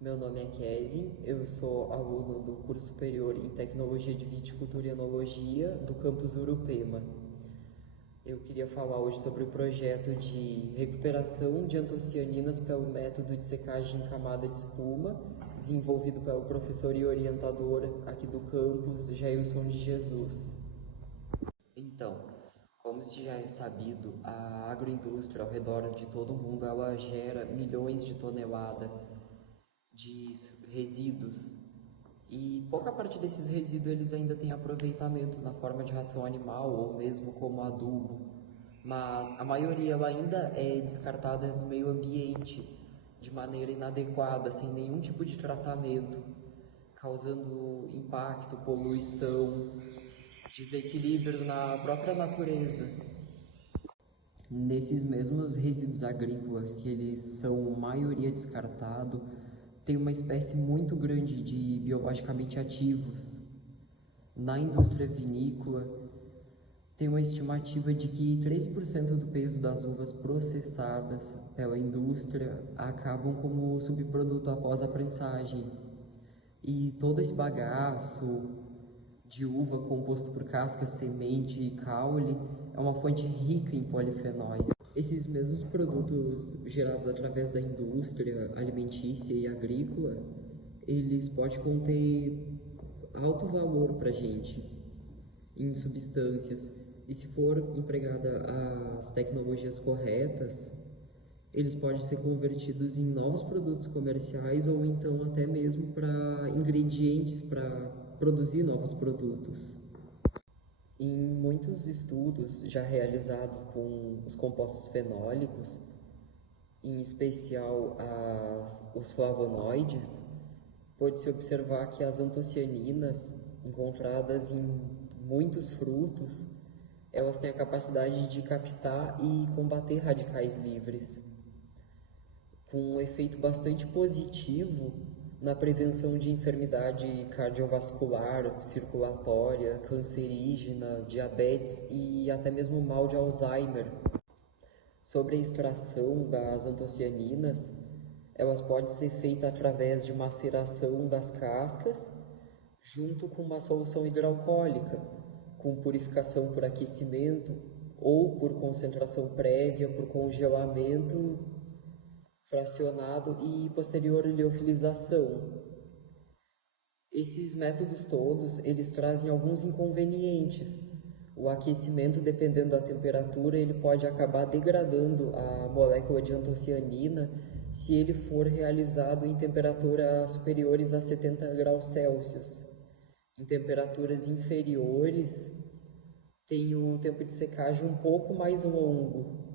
Meu nome é Kevin, eu sou aluno do curso superior em Tecnologia de Viticultura e Enologia do campus Urupema. Eu queria falar hoje sobre o projeto de recuperação de antocianinas pelo método de secagem em camada de espuma, desenvolvido pelo professor e orientador aqui do campus, Jailson de Jesus. Então, como se já é sabido, a agroindústria ao redor de todo o mundo ela gera milhões de toneladas de resíduos e pouca parte desses resíduos eles ainda têm aproveitamento na forma de ração animal ou mesmo como adubo, mas a maioria ela ainda é descartada no meio ambiente de maneira inadequada, sem nenhum tipo de tratamento, causando impacto, poluição, desequilíbrio na própria natureza. Nesses mesmos resíduos agrícolas, que eles são maioria descartado, tem uma espécie muito grande de biologicamente ativos. Na indústria vinícola, tem uma estimativa de que 13% do peso das uvas processadas pela indústria acabam como subproduto após a prensagem. E todo esse bagaço de uva composto por casca, semente e caule é uma fonte rica em polifenóis. Esses mesmos produtos gerados através da indústria alimentícia e agrícola, eles podem conter alto valor para a gente em substâncias. E se for empregada as tecnologias corretas, eles podem ser convertidos em novos produtos comerciais ou então até mesmo para ingredientes para produzir novos produtos. Em muitos estudos já realizados com os compostos fenólicos, em especial os flavonoides, pode-se observar que as antocianinas encontradas em muitos frutos, elas têm a capacidade de captar e combater radicais livres, com um efeito bastante positivo na prevenção de enfermidade cardiovascular, circulatória, cancerígena, diabetes e até mesmo mal de Alzheimer. Sobre a extração das antocianinas, elas podem ser feitas através de maceração das cascas, junto com uma solução hidroalcoólica, com purificação por aquecimento ou por concentração prévia, por congelamento fracionado e posterior liofilização. Esses métodos todos, eles trazem alguns inconvenientes. O aquecimento, dependendo da temperatura, ele pode acabar degradando a molécula de antocianina se ele for realizado em temperaturas superiores a 70 graus Celsius. Em temperaturas inferiores, tem o tempo de secagem um pouco mais longo.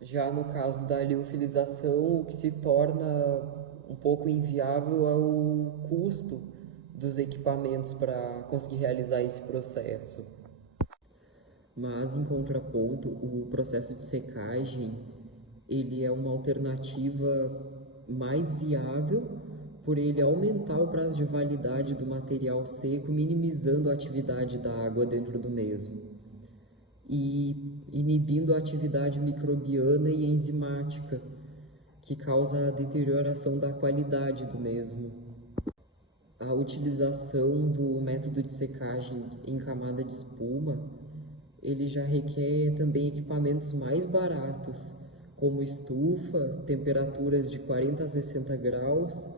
Já no caso da liofilização, o que se torna um pouco inviável é o custo dos equipamentos para conseguir realizar esse processo. Mas, em contraponto, o processo de secagem ele é uma alternativa mais viável por ele aumentar o prazo de validade do material seco, minimizando a atividade da água dentro do mesmo e inibindo a atividade microbiana e enzimática, que causa a deterioração da qualidade do mesmo. A utilização do método de secagem em camada de espuma, ele já requer também equipamentos mais baratos, como estufa, temperaturas de 40 a 60 graus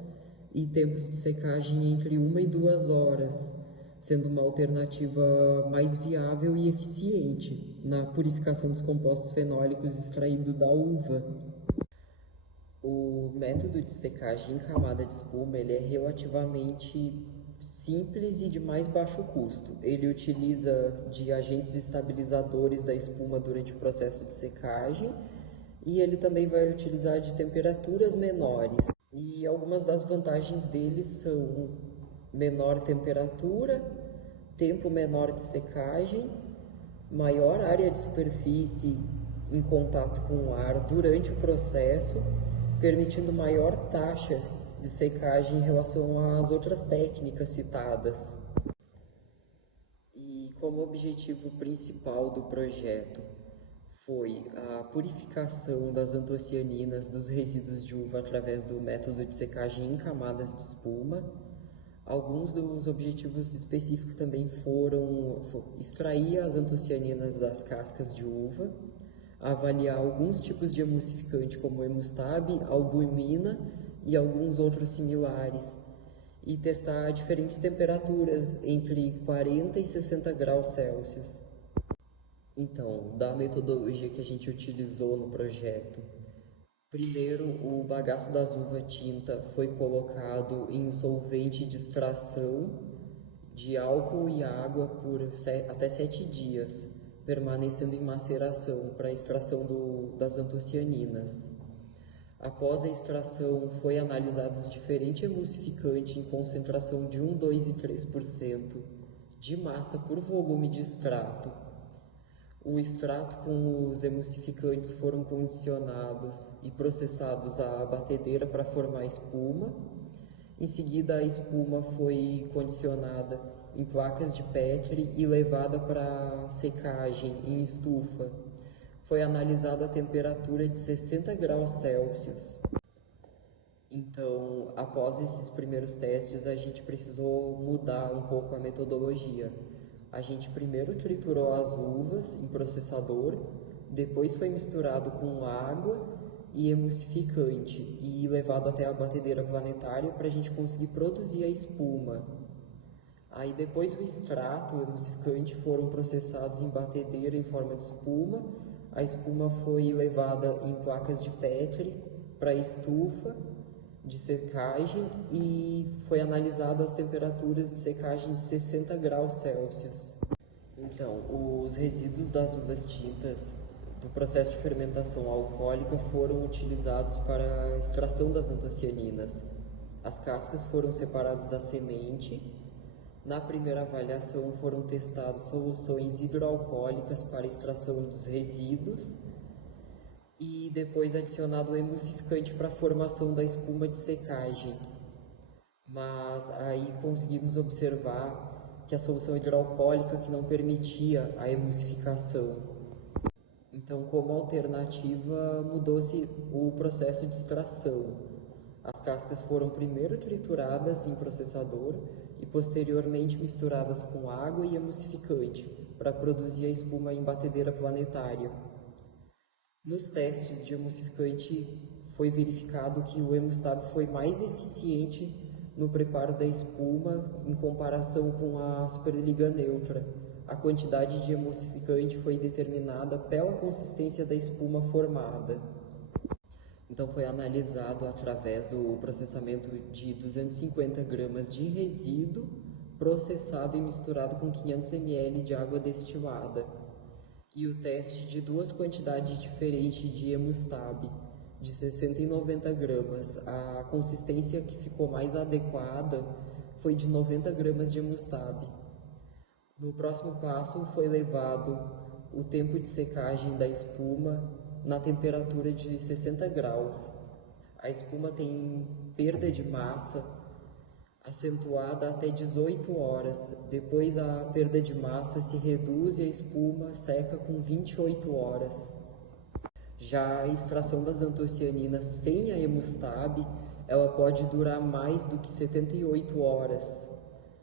e tempos de secagem entre 1 e 2 horas, sendo uma alternativa mais viável e eficiente na purificação dos compostos fenólicos extraídos da uva. O método de secagem em camada de espuma ele é relativamente simples e de mais baixo custo. Ele utiliza de agentes estabilizadores da espuma durante o processo de secagem e ele também vai utilizar de temperaturas menores. E algumas das vantagens dele são menor temperatura, tempo menor de secagem, maior área de superfície em contato com o ar durante o processo, permitindo maior taxa de secagem em relação às outras técnicas citadas. E como objetivo principal do projeto foi a purificação das antocianinas dos resíduos de uva através do método de secagem em camadas de espuma. Alguns dos objetivos específicos também foram extrair as antocianinas das cascas de uva, avaliar alguns tipos de emulsificante como Emustab, albumina e alguns outros similares, e testar diferentes temperaturas entre 40 e 60 graus Celsius. Então, da metodologia que a gente utilizou no projeto, primeiro, o bagaço das uvas tinta foi colocado em solvente de extração de álcool e água por até 7 dias, permanecendo em maceração para a extração das antocianinas. Após a extração, foi analisados diferentes emulsificantes em concentração de 1, 2 e 3% de massa por volume de extrato. O extrato com os emulsificantes foram condicionados e processados à batedeira para formar espuma. Em seguida, a espuma foi condicionada em placas de Petri e levada para secagem em estufa. Foi analisada a temperatura de 60 graus Celsius. Então, após esses primeiros testes, a gente precisou mudar um pouco a metodologia. A gente primeiro triturou as uvas em processador, depois foi misturado com água e emulsificante e levado até a batedeira planetária para a gente conseguir produzir a espuma. Aí depois o extrato e o emulsificante foram processados em batedeira em forma de espuma. A espuma foi levada em placas de Petri para estufa de secagem e foi analisado as temperaturas de secagem de 60 graus Celsius. Então, os resíduos das uvas tintas do processo de fermentação alcoólica foram utilizados para a extração das antocianinas. As cascas foram separadas da semente. Na primeira avaliação foram testadas soluções hidroalcoólicas para extração dos resíduos e depois adicionado o emulsificante para a formação da espuma de secagem. Mas aí conseguimos observar que a solução hidroalcoólica que não permitia a emulsificação. Então, como alternativa, mudou-se o processo de extração. As cascas foram primeiro trituradas em processador e posteriormente misturadas com água e emulsificante para produzir a espuma em batedeira planetária. Nos testes de emulsificante foi verificado que o Emustab foi mais eficiente no preparo da espuma em comparação com a superliga neutra. A quantidade de emulsificante foi determinada pela consistência da espuma formada. Então foi analisado através do processamento de 250 gramas de resíduo processado e misturado com 500 ml de água destilada. E o teste de duas quantidades diferentes de Emustab, de 60 e 90 gramas. A consistência que ficou mais adequada foi de 90 gramas de Emustab. No próximo passo foi levado o tempo de secagem da espuma na temperatura de 60 graus. A espuma tem perda de massa acentuada até 18 horas. Depois a perda de massa se reduz e a espuma seca com 28 horas. Já a extração das antocianinas sem a Emustab, ela pode durar mais do que 78 horas,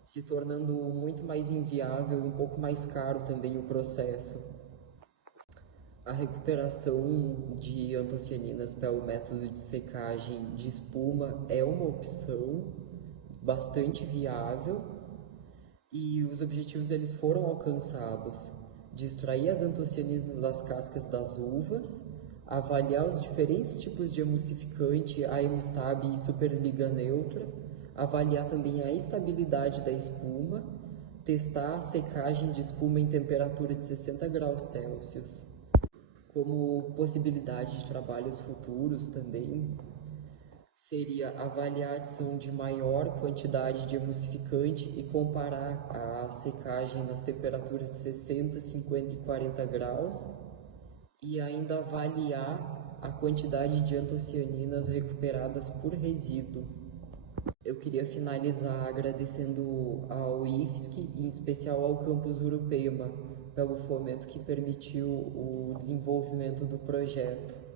se tornando muito mais inviável e um pouco mais caro também o processo. A recuperação de antocianinas pelo método de secagem de espuma é uma opção bastante viável e os objetivos eles foram alcançados de extrair as antocianinas das cascas das uvas, avaliar os diferentes tipos de emulsificante, a Emustab e superliga neutra, avaliar também a estabilidade da espuma, testar a secagem de espuma em temperatura de 60 graus Celsius. Como possibilidade de trabalhos futuros também, seria avaliar a adição de maior quantidade de emulsificante e comparar a secagem nas temperaturas de 60, 50 e 40 graus e ainda avaliar a quantidade de antocianinas recuperadas por resíduo. Eu queria finalizar agradecendo ao IFSC, em especial ao Campus Urupema, pelo fomento que permitiu o desenvolvimento do projeto.